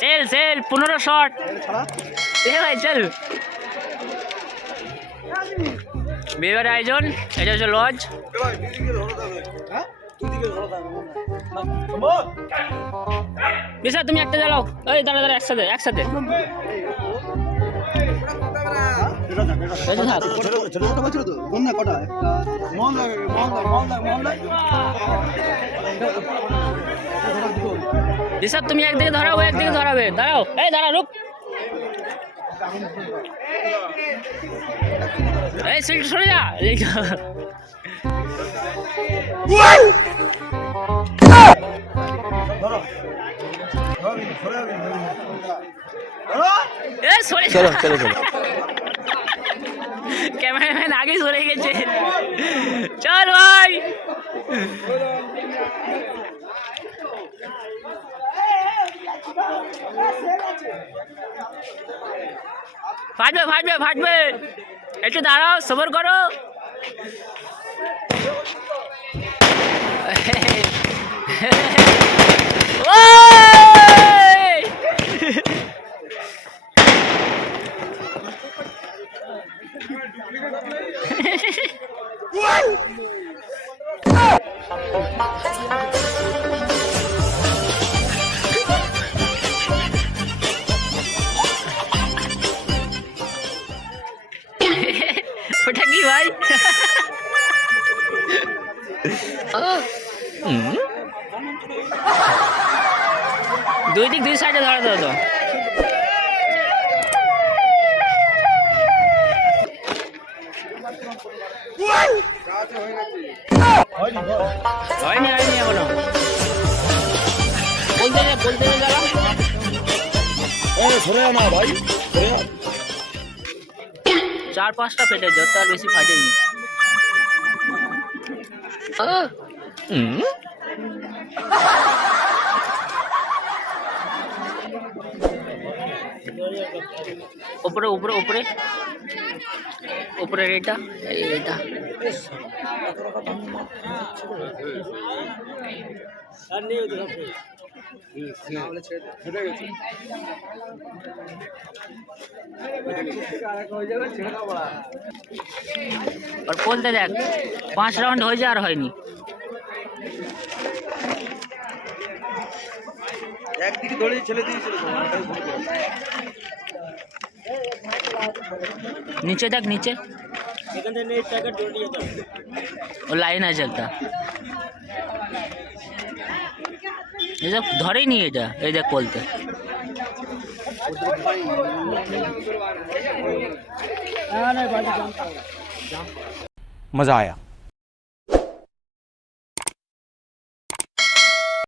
Sell sell পনেরো shot. ভাই, চল। বিয়ের আয়োজন, এটা হচ্ছে লজ। হ্যাঁ দুদিকে ধরো বিশা তুমি একটা জ্বালাও। ওই দাঁড়া দাঁড়া, একসাথে একসাথে। তুমি একদিকে ধরাবে একদিকে ধরাবে। দাঁড়াও। এই, দাঁড়া, রুক। এই সিল্ট সরে যা। চলো চলো চলো। ক্যামেরাম্যান আগে সরে গেছে। চল ভাই। ফাটবে ফাটবে ফাটবে। একটু দাঁড়াও সবর করো। ওটা কি ভাই। দুই দিক দুই সাইডে ধরা দাও তো এই সরে যা না ভাই সরে যা চার পাঁচটা ফেটেছে ওর তো আর বেশি ফাটেনি হুম। উপরে উপরে উপরে উপরের এটা এই এটা। আর নেই ওদের ছেড়ে গেছে যাবে ছেড়ে দাও বড়া আর বলতে দেখ পাঁচ রাউন্ড হয়ে যায় আর হয়নি একদিকে ধরে ছেলে দিয়েছিল নিচে দেখ নিচে। এখান থেকে নেট প্যাকেট ধরে নিয়ে যাও वो लाइन है चलता ये सब धरे नहीं है जा ये देख बोलते मज़ा आया